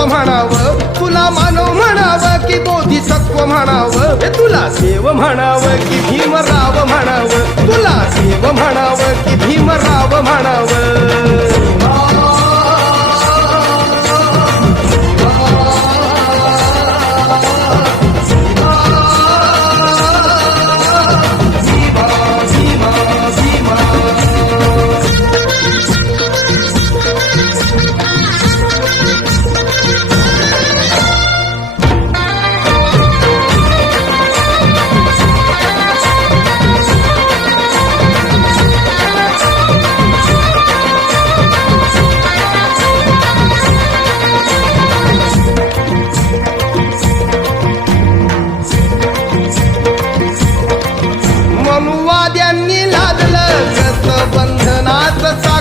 तत्व म्हणावं, तुला मानव म्हणावं की बोधिसत्व म्हणावं, तुला देव म्हणावं की भीमराव म्हणावं, तुला देव म्हणावं की भीमराव म्हणावं.